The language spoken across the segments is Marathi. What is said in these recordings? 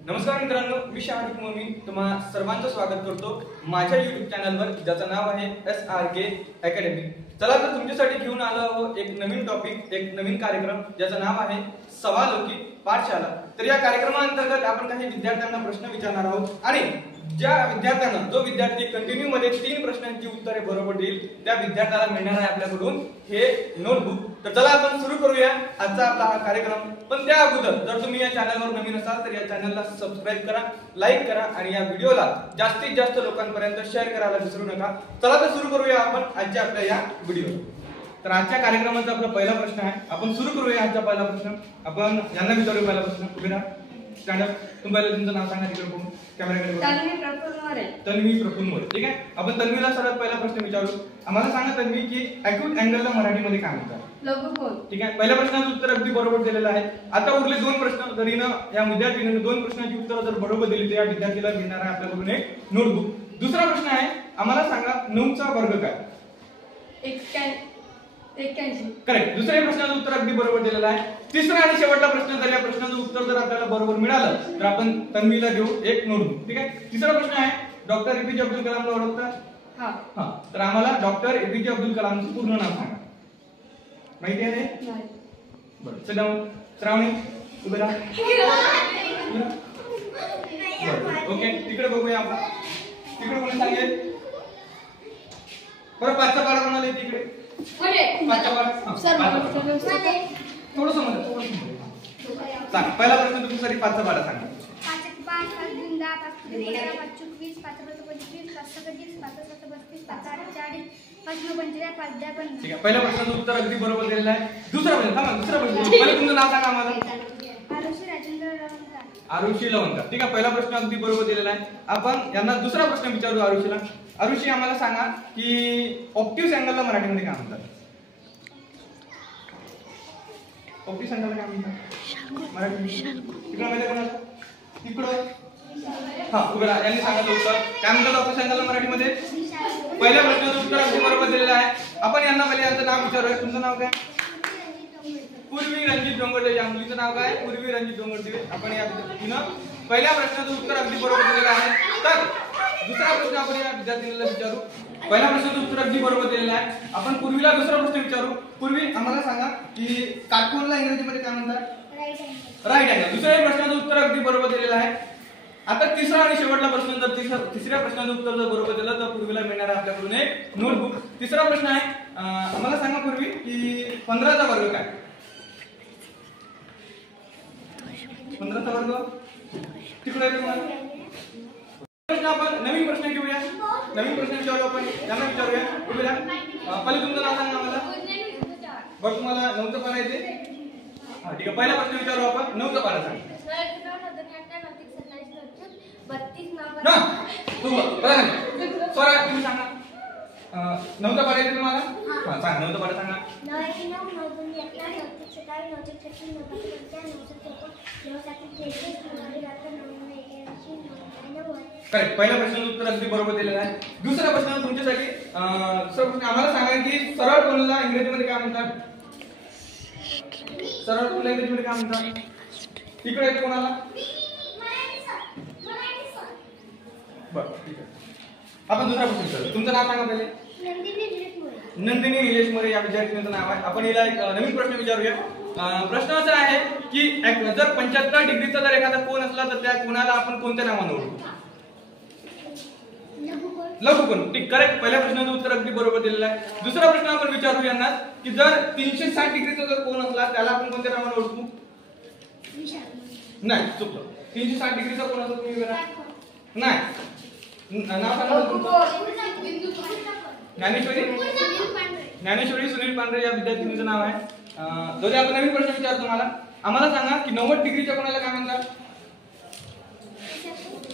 नमस्कार मित्रांनो, मी शाहरुख मोमी तुम्हा सर्वांचं स्वागत करतो माझ्या YouTube चॅनलवर, ज्याचं नाव आहे SRK अकॅडमी। चला तर तुमच्यासाठी घेऊन आलो आहोत एक नवीन टॉपिक, एक नवीन कार्यक्रम, ज्याचं नाव आहे सवालोकी पाठशाला। तर या कार्यक्रमाअंतर्गत आपण काही विद्यार्थ्यांना प्रश्न विचारणार आहोत आणि ज्या विद्यार्थ्यांना जो विद्यार्थी कंटिन्यू मध्ये 3 प्रश्नांची उत्तरे बरोबर देईल त्या विद्यार्थ्याला मिळणार आहे आपल्याकडून हे नोटबुक। तर चला आपण सुरू करूया आजचा आपला हा कार्यक्रम। पण त्या अगोदर जर तुम्ही या चॅनलवर नवीन असाल तर या चॅनलला सबस्क्राइब करा, लाईक करा आणि या व्हिडिओला जास्तीत जास्त लोकांपर्यंत शेअर करायला विसरू नका। चला तर सुरू करूया आपण आजच्या आपल्या या व्हिडिओ। तर आजच्या कार्यक्रमाचा आपला पहिला प्रश्न आहे, आपण सुरू करूया आजचा पहिला प्रश्न। आपण यांना विचारूया पहिला प्रश्न। उभे राहा, स्टँड अप। तुम्हाला तुमचं नाव सांगा, तिकडे बघून कॅमेराकडे बघा। तन्वी प्रफुल्ल मोरे। तन्वी प्रफुल्ल मोरे, ठीक आहे। आपण तन्वीला सर्वात पहिला प्रश्न विचारू। आम्हाला सांगा तन्वी की अॅक्यूट अँगलला मराठीमध्ये काय म्हणतात? लघुकोन। ठीक आहे, पहिल्या प्रश्नाचं उत्तर अगदी बरोबर दिलेलं आहे। आता उरले 2 प्रश्न। जर या विद्यार्थ्याने 2 प्रश्नांची उत्तरं जर बरोबर दिली तर या विद्यार्थ्याला मिळणार आहे आपल्याकडून एक नोटबुक। दुसरा प्रश्न आहे, आम्हाला सांगा 9 चा वर्ग काय? 81। करेक्ट, दुसऱ्या प्रश्नाचं उत्तर अगदी बरोबर दिलेलं आहे। तिसरा आणि शेवटचा प्रश्न, जर या प्रश्नाचं उत्तर जर आपल्याला बरोबर मिळालं तर आपण तन्वीला देऊ एक नोटबुक, ठीक आहे। तिसरा प्रश्न आहे, डॉक्टर एपीजे अब्दुल कलामला ओळखता? हां, तर आम्हाला डॉक्टर एपीजे अब्दुल कलामचं पूर्ण नाव सांगा। माहिती आहे? नाही। बरं, चला श्रावणी उभे राहा। ओके, तिकडे बघूया आपण। तिकडे कोणी सांगेल? बरं, 5चा पाढा कोणाला येते इकडे? 5चा पाढा थोडंसं मध्ये सांग। पहिला प्रश्न तुमच्यासाठी 5चा पाढा सांगा। 5 5 10 5 15 5 20 5 25 5 30 5 32 5 40 5 45 5 50। ठीक आहे, पहिल्या प्रश्नाचं उत्तर अगदी बरोबर दिलेलं आहे। दुसरा प्रश्न, थांबा, दुसरा प्रश्न। पहिले तुमचं नाव सांगा आम्हाला। आरुषी राजेंद्र लवणकर। आरुषी लवणकर, ठीक आहे। पहिला प्रश्न अगदी बरोबर दिलेला आहे। आपण यांना दुसरा प्रश्न विचारू आरुषीला। आरुषी, आम्हाला सांगा की ऑप्टिक्स अँगलला मराठीमध्ये काय म्हणतात? ऑप्टिक्स अँगलला काय म्हणतात मराठीमध्ये? तिकडे माहिती कोणाला? तिकडं हां, उभे राहा। यांनी सांगितलं उत्तर काय म्हणतात ऑप्टिक्स अँगलला मराठीमध्ये? पहिल्या प्रश्नाचं उत्तर अगदी बरोबर दिलेलं आहे। आपण यांना पहिले यांचं नाव विचारूया। तुमचं नाव काय? पूर्वी रणजित डोंगरदेव। या मुलीचं नाव काय? पूर्वी रणजित डोंगरदेव। आपण या विद्यार्थीनं पहिल्या प्रश्नाचं उत्तर अगदी बरोबर दिलेलं आहे। तर दुसरा प्रश्न आपण या विद्यार्थ्यांना विचारू। पहिल्या प्रश्नाचं उत्तर अगदी बरोबर दिलेलं आहे। आपण पूर्वीला दुसरा प्रश्न विचारू। पूर्वी, आम्हाला सांगा की काटकोनला इंग्रजीमध्ये काय म्हणतात? Right angle. दुसऱ्या प्रश्नाचं उत्तर अगदी बरोबर दिलेलं आहे। आता तिसरा आणि शेवटचा प्रश्न, जर तिसऱ्या प्रश्नाचं उत्तर जर बरोबर दिलं तर पूर्वीला मिळणार आहे आपल्याकडून एक नोटबुक। तिसरा प्रश्न आहे, आम्हाला सांगा पूर्वी की 15चा वर्ग काय? 15चा वर्ग तिकडे प्रश्न। आपण नवीन प्रश्न घेऊया। नवीन प्रश्न विचारू आपण, त्यांना विचारूया। उभे राहा। पहिले तुमचं नाव सांगा आम्हाला। बरं, तुम्हाला 9चा पाढा येते? हां, ठीक आहे। पहिला प्रश्न विचारू आपण। 9चा पाढा सांगा। हां, तुम्ही सांगा। 9चा पाढा येते तुम्हाला? हां, सांगा 9चा पाढा सांगा। करेक्ट, पहिल्या प्रश्नाचं उत्तर अगदी बरोबर दिलेलं आहे। दुसरा प्रश्न तुमच्यासाठी, दुसरा प्रश्न, आम्हाला सांगा की सरळ कोणाला इंग्रजीमध्ये काय म्हणतात? सरळ कोणाला इंग्रजीमध्ये काय म्हणतात? इकडे येते कोणाला? बरं, ठीक आहे। आपण दुसरा प्रश्न विचारू। तुमचं नाव सांगा पहिले। नंदिनी निलेश मोरे या विद्यार्थिनीचं नाव आहे। आपण हिला एक नवीन प्रश्न विचारूया। प्रश्न असा आहे की जर 75 डिग्रीचा जर एखादा कोन असला तर त्या कोणाला आपण कोणत्या नावाने ओळखू? लघुकोन, ठीक। करेक्ट, पहिल्या प्रश्नाचं उत्तर अगदी बरोबर दिलेलं आहे। दुसरा प्रश्न आपण विचारू यांना की जर 360 डिग्रीचा जर कोन असला त्याला आपण कोणत्या नावाने ओळखू? नाही, चुकलं। 360 डिग्रीचा कोन असला तुम्ही नाही, नाव सांगा तुमचं। ज्ञानेश्वरी सुनील पांढरे या विद्यार्थिनीचं नाव आहे। जरी आपण नवीन प्रश्न विचारतो तुम्हाला, आम्हाला सांगा की 90 डिग्रीच्या कोणाला काय म्हणतात?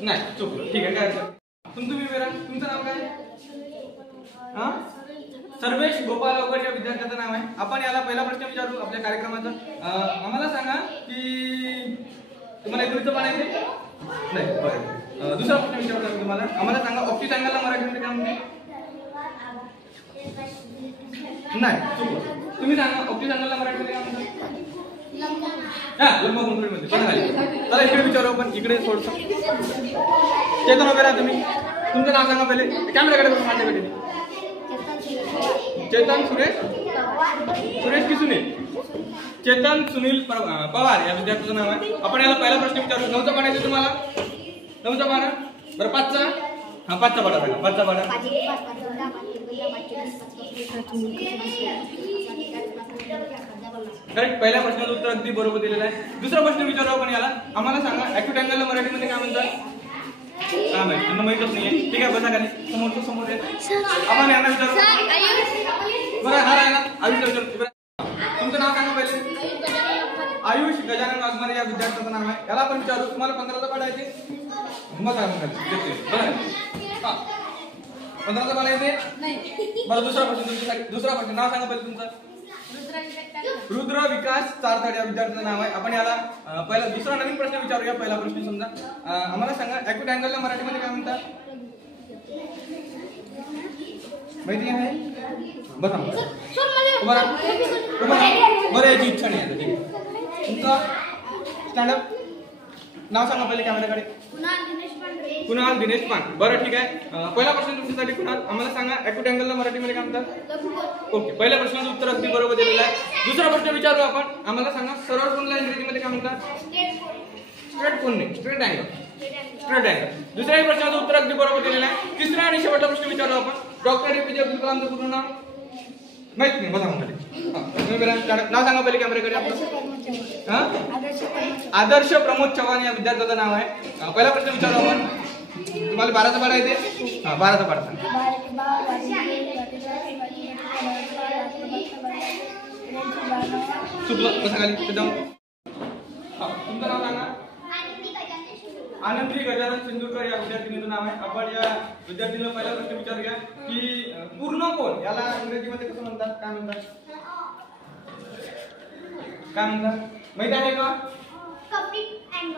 नाही, चुकलं, ठीक आहे। काय तुम्ही तुमचं नाव काय? हां, सर्वेश गोपाल अवघड या विद्यार्थ्याचं नाव आहे। आपण याला पहिला प्रश्न विचारू आपल्या कार्यक्रमाचा। आम्हाला सांगा की तुम्हाला इंग्रजीचं पाढा येते? नाही, बरं। दुसरा प्रश्न विचारतो तुम्हाला। आम्हाला सांगा ऑप्टिक्स अँगलला मराठीमध्ये काय म्हणते? नाही, चुकलं। तुम्ही सांगा ऑप्टिक्स अँगलला मराठीमध्ये काय म्हणतात? हा लंबगुंडळीमध्ये पण झाली. चला इकडे विचारू आपण, इकडे थोडस. चेतन उभे राहा तुम्ही. तुमचं नाव सांगा पहिले, कॅमेराकडे बघून माझ्याकडे. चेतन सुरेश की सुनील? चेतन सुनील पवार या विद्यार्थ्याचं नाव आहे. आपण याला पहिला प्रश्न विचारू. 9चा पाडा येतो तुम्हाला? 9चा पाडा बरं. 5चा? हा 5चा पाडा सांगा. 5चा पाडा करेक्ट. पहिल्या प्रश्नाचं उत्तर अगदी बरोबर दिलेलं आहे. दुसरा प्रश्न विचारू आपण याला. आम्हाला सांगा ॲक्यूट अँगलला मराठीमध्ये काय म्हणतात? काय माहिती? त्यांना माहितच नाहीये. ठीक आहे, बसा खाली. समोर आहे. आपण यांना विचारू. बरं हा राहिला आयुष विचारू. तुमचं नाव सांगा पहिले. आयुष गजानन वाघमारे या विद्यार्थ्याचं नाव आहे. याला आपण विचारू. तुम्हाला 15चा पाढा येते? मग काय बरं 15चा पाढा येते? बरं दुसरा प्रश्न तुमच्यासाठी. दुसरा प्रश्न नाव सांगा पहिले तुमचं. रुद्र विकास चारथाड या विद्यार्थ्याचं नाव आहे. आपण याला पहिला दुसरा नवीन प्रश्न विचारूया. पहिला प्रश्न समजा आम्हाला सांगा ॲक्यूट अँगलला मराठीमध्ये काय म्हणतात? माहिती आहे? बसा बरं याची इच्छा नाही आहे. ठीक आहे, तुमचं स्टँडअप नाव सांगा पहिले कॅमेराकडे. कुणाल दिनेश पान. बरं ठीक आहे. पहिला प्रश्न तुमच्यासाठी कुणाल. आम्हाला सांगा ॲक्यूट अँगलला मराठीमध्ये काय म्हणतात? ओके, पहिल्या प्रश्नाचं उत्तर अगदी बरोबर दिलेलं आहे. दुसरा प्रश्न विचारू आपण. आम्हाला सांगा सरळ कोनला इंग्रजीमध्ये काय म्हणतात? स्ट्रेट कोन नाही, स्ट्रेट अँगल. Straight angle. दुसऱ्या प्रश्नाचं उत्तर अगदी बरोबर दिलेलं आहे. तिसरा आणि शेवटचा प्रश्न विचारू आपण. डॉक्टर एपीजे अब्दुल कलामचं पूर्ण नाव माहित नाही? बघा मला नाव सांगा पहिले कॅमेराकडे आपलं. आदर्श प्रमोद चव्हाण या विद्यार्थ्याचं नाव आहे. पहिला प्रश्न विचारू आपण. तुम्हाला 12चा पाढा येते? हा 12चा पाढा सांगा. चुकलं, कसं खाली तुमचं नाव सांगा. आनंदी गजानन सिंधुकर या विद्यार्थिनीचं नाव आहे. आपण या विद्यार्थीला पहिला प्रश्न विचारूया की पूर्ण कोन याला इंग्रजीमध्ये कसं म्हणतात? काय म्हणतात? माहिती आहे का?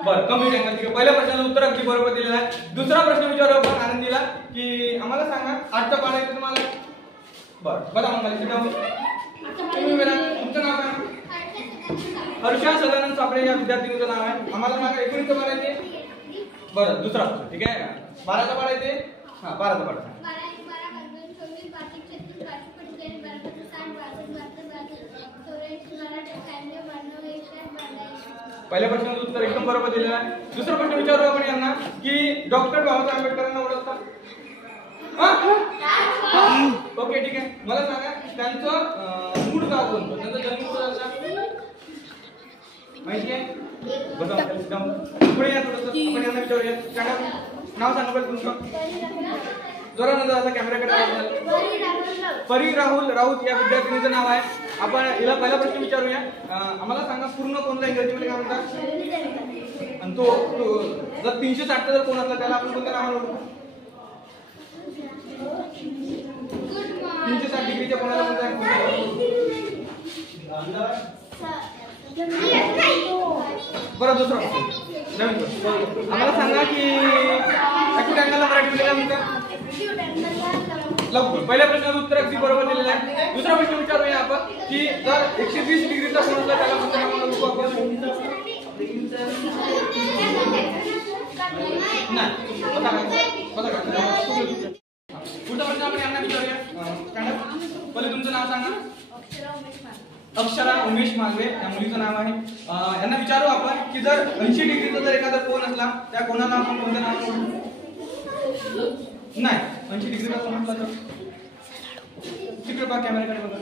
बरं कम्प्लीट अँगल. ठीक आहे, पहिल्या प्रश्नाचं उत्तर अगदी बरोबर दिलेलं आहे. दुसरा प्रश्न विचारू आपण आनंदीला की आम्हाला सांगा 8चा पाढा येतो तुम्हाला? बरं बघा मग तुम्ही तुमचं नाव सांगा. हर्षा सदानंद सापळे या विद्यार्थिनीचं नाव आहे. आम्हाला सांगा 19चा पाढा येते? बरं दुसरा प्रश्न. ठीक आहे, 12चा पाढा येते? हा 12चा पाढा. पहिल्या प्रश्नाचं उत्तर एकदम बरोबर दिलेलं आहे. दुसरा प्रश्न विचारू आपण यांना की डॉक्टर बाबासाहेब आंबेडकरांना ओळखतात? ओके ठीक आहे, मला सांगा त्यांचं मूळ गाव कोणतं? त्यांचा जन्म कुठे झाला माहिती आहे? पुढे या थोडंसं. आपण यांना विचारूया. नाव सांगा पहिले तुमचं. जोरानं आता कॅमेराकडे. परी राहुल राऊत या विद्यार्थिनीचं नाव आहे. आपण हिला पहिला प्रश्न विचारूया. आम्हाला सांगा पूर्ण कोणला इंग्रजीमध्ये काय म्हणतात? आणि तो जर 360 जर कोण असला त्याला आपण कोणत्या नावाने ओळखू? 360 डिग्रीच्या कोणाला म्हणतात? बरं दुसरा आम्हाला सांगा की ॲक्यूट अँगलला मराठीमध्ये काय म्हणतात? लवकर. पहिल्या प्रश्नाचं उत्तर अगदी बरोबर दिलेलं आहे. दुसरा प्रश्न विचारूया आपण की जर 120 डिग्रीचा कोन असला त्याला कोणत्या नावाने ओळखू आपण? पुढचा प्रश्न आपण यांना विचारूया. पहिले तुमचं नाव सांगा. अक्षरा उमेश मालवे या मुलीचं नाव आहे. यांना विचारू आपण की जर 80 डिग्रीचा जर एखादा कोन असला त्या कोणाला आपण कोणत्या नावाने ओळखू? नाही 80 डिग्रीचा कोन असला तर तिकडे बघा कॅमेराकडे बघा.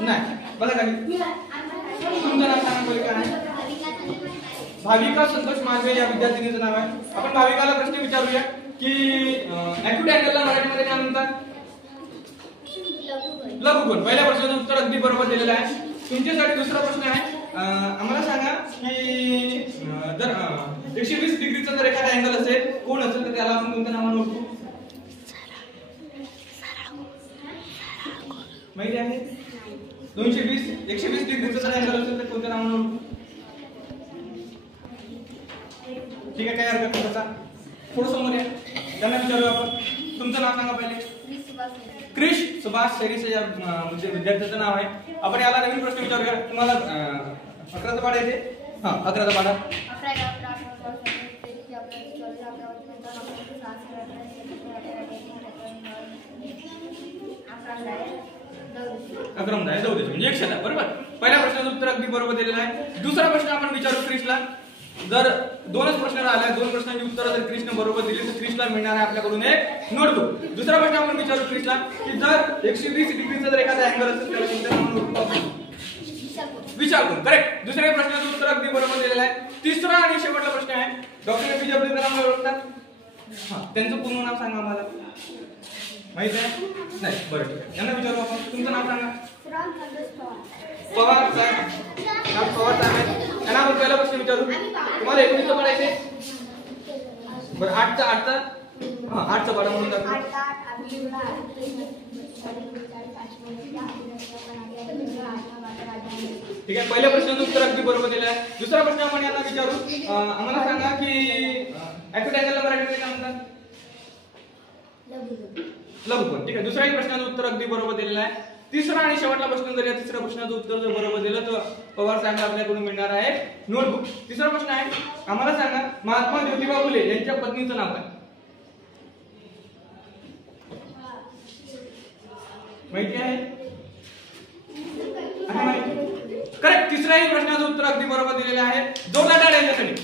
नाही बघा खाली. तुमचं नाव सांगा पहिले काय? भाविका संतोष मालवे या विद्यार्थिनीचं नाव आहे. आपण भाविकाला प्रश्न विचारूया की ॲक्यूट अँगलला मराठीमध्ये काय म्हणतात? लघुकोन. पहिल्या प्रश्नाचं उत्तर अगदी बरोबर दिलेलं आहे. तुमच्यासाठी दुसरा प्रश्न आहे. आम्हाला सांगा की जर 120 डिग्रीचा जर एखादा अँगल असेल कोण असेल तर त्याला आपण कोणत्या नावाने ओळखू? माहिती आहे? 120 डिग्रीचा जर अँगल असेल तर कोणत्या नावाने ओळखू? ठीक आहे, काय हरकत नाही. त्याचा थोडं समोर या. त्यांना विचारू आपण. तुमचं नाव सांगा पहिले. क्रिश सुभाष सेरिसे या विद्यार्थ्याचं नाव आहे. आपण याला नवीन प्रश्न विचारूया. तुम्हाला 11चा पाढा येते. हा 11चा पाढा. अक्रम आहे 14 म्हणजे 100 आहे. बरोबर. पहिल्या प्रश्नाचं उत्तर अगदी बरोबर दिलेलं आहे. दुसरा प्रश्न आपण विचारू क्रिशला. जर दोनच प्रश्न राहिले, दोन प्रश्नांची उत्तरं जर क्रिशने बरोबर दिली तर क्रिशला मिळणार आहे आपल्याकडून एक नोटबुक. दुसरा प्रश्न आपण विचारू क्रिशला की जर 120 डिग्रीचा जर एखादा अँगल असेल तर कोणत्या नोटबुक विचार करू. करेक्ट. दुसऱ्या प्रश्नाचं उत्तर अगदी बरोबर दिलेलं आहे. तिसरा आणि शेवटचा प्रश्न आहे. डॉक्टर एपीजे अब्दुल कलाम ओळखतात? हा, त्यांचं पूर्ण नाव सांगा मला. माहित आहे? नाही. बरं ठीक आहे. यांना विचारू आपण. तुमचं नाव सांगा. पवार साहेब. नाव पवार साहेब आहे. यांना आपण पहिला प्रश्न विचारू. तुम्हाला 19चं पडायचे. बरं 8चा हा 8चा पाढा म्हणून दाखव. ठीक आहे. पहिल्या प्रश्नाचं उत्तर अगदी बरोबर दिलं आहे. दुसरा प्रश्न आपण यांना विचारू. आम्हाला सांगा की ऍक्युरेट अँगलला मराठीमध्ये काय म्हणतात? लघुकोन. ठीक आहे. दुसऱ्याही प्रश्नाचं उत्तर अगदी बरोबर दिलेलं आहे. तिसरा आणि शेवटचा प्रश्न जर या तिसऱ्या प्रश्नाचं उत्तर जर बरोबर दिलं तर पवार साहेब आपल्याकडून मिळणार आहे नोटबुक. तिसरा प्रश्न आहे. आम्हाला सांगा महात्मा ज्योतिबा फुले यांच्या पत्नीचं नाव काय? माहिती आहे? करेक्ट. तिसऱ्याही प्रश्नाचं उत्तर अगदी बरोबर दिलेलं आहे. जोरदार टाळ्या यांच्यासाठी.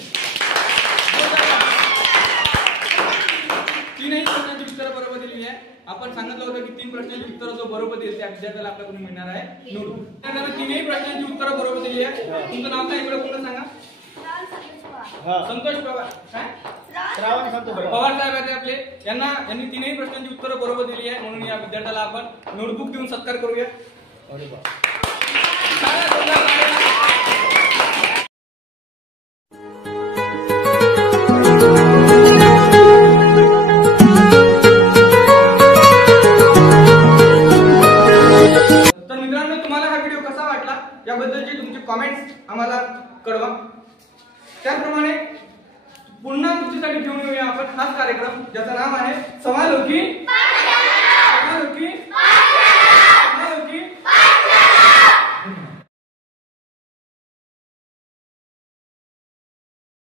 तीनही प्रश्नांची उत्तरं बरोबर दिलेली आहे. आपण सांगितलं होतं की 3 प्रश्नांची उत्तरं जो बरोबर देईल त्या विद्यार्थ्याला आपल्याकडून मिळणार आहे नोटबुक. त्यानंतर तीनही प्रश्नांची उत्तरं बरोबर दिली आहे. तुमचं नाव काय इकडे पुन्हा सांगा. संतोष पवार. काय? पवार साहेब आहेत आपले. यांनी तीनही प्रश्नांची उत्तरं बरोबर दिली आहे म्हणून या विद्यार्थ्याला आपण नोटबुक देऊन सत्कार करूया. तर मित्रांनो, तुम्हाला हा व्हिडिओ कसा वाटला याबद्दलची तुमची कमेंट्स आम्हाला कळवा. त्याचप्रमाणे पुन्हा तुमच्यासाठी घेऊन येऊया आपण हाच कार्यक्रम ज्याचं नाव आहे समालोकी.